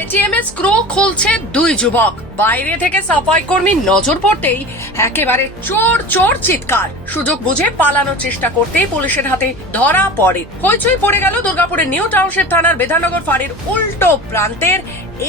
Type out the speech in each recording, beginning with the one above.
ATM এর screw খুলছে দুই যুবক। বাইরে থেকে সাফাই কর্মীর নজর পড়তেই একেবারে চোর চোর চিৎকার। সুযোগ বুঝে পালানোর চেষ্টা করতেই পুলিশের হাতে ধরা পড়ে। হইচই পড়ে গেল দুর্গাপুরের নিউ টাউনশিপ থানার বিধাননগর ফাঁড়ির উল্টো প্রান্তের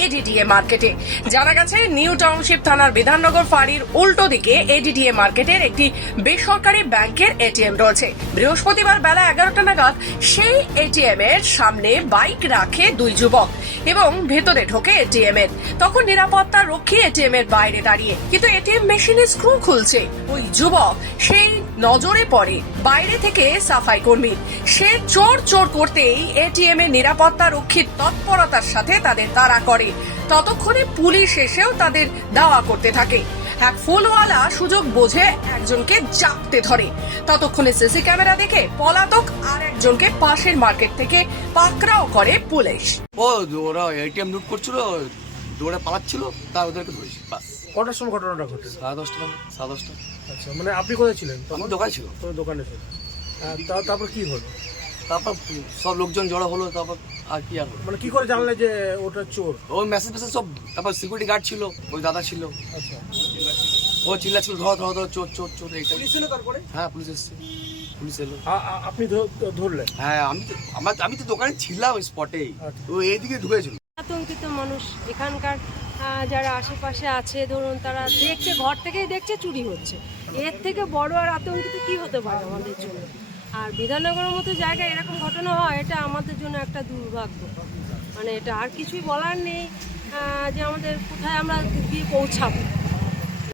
এডিডিএ মার্কেটে। জানা গেছে নিউ টাউনশিপ থানার বিধাননগর ফাঁড়ির উল্টো দিকে এডিডিএ মার্কেটের একটি বেসরকারি ব্যাংকের এটিএম রয়েছে। বৃহস্পতিবার বেলা 11টা নাগাদ সেই এটিএম এর সামনে বাইক রাখে দুই যুবক এবং ভেতরে ঢোকে এটিএম এর। তখন নিরাপত্তা রক্ষী এটিএম এর বাইরে দাঁড়িয়ে, কিন্তু এটিএম মেশিনে স্ক্রু খুলছে। ওই যুবক সেই নজরে পড়ে বাইরে থেকে সাফাই কর্মী। সে চোর চোর করতেই এটিএম এর নিরাপত্তা রক্ষীর তৎপরতার সাথে তাদের তাড়া করে। ততক্ষণে পুলিশ এসেও তাদের দাওয়া করতে থাকে। এক ফুলওয়ালা সুযোগ বোঝে একজনকে চাপতে ধরে। ততক্ষণে সিসি ক্যামেরা দেখে পলাতক আর একজনকে পাশের মার্কেট থেকে পাকড়াও করে পুলিশ। ওরা এটিএম লুট করছিল, দৌড়ে পালাচ্ছিল, তা ওদেরকে ধরেছি। বাস। কটার সময় ঘটনাটা ঘটে? 10:30। আচ্ছা, মানে আপনি কোথায় ছিলেন? আমার দোকান ছিল। তো দোকানে ছিল। তারপর কি হলো? তারপর সব লোকজন জড়ো হলো। তারপর আর কি আর হলো? মানে কি করে জানলে যে ওটা চোর? ওই মেসেজ সব। তারপর সিকিউরিটি গার্ড ছিল, ওই দাদা ছিল। আচ্ছা, ও চিল্লাচ্ছিল, ধর ধর ধর, চোর চোর চোর। এইটা পুলিশ এলো তারপরে? হ্যাঁ, পুলিশ এসছে। পুলিশ এলো। আপনি ধরলেন? হ্যাঁ, আমি তো দোকানে ছিলাম ওই স্পটেই। আচ্ছা। ও এইদিকে ঢুকেছিল। আতঙ্কিত মানুষ এখানকার যারা আশেপাশে আছে, ধরুন তারা দেখছে, ঘর থেকেই দেখছে চুরি হচ্ছে। এর থেকে বড় আর আতঙ্কিত কি হতে পারে আমাদের জন্য? আর বিধাননগরের মতো জায়গায় এরকম ঘটনা হয়, এটা আমাদের জন্য একটা দুর্ভাগ্য। মানে এটা আর কিছুই বলার নেই যে আমাদের কোথায় আমরা গিয়ে পৌঁছাবো।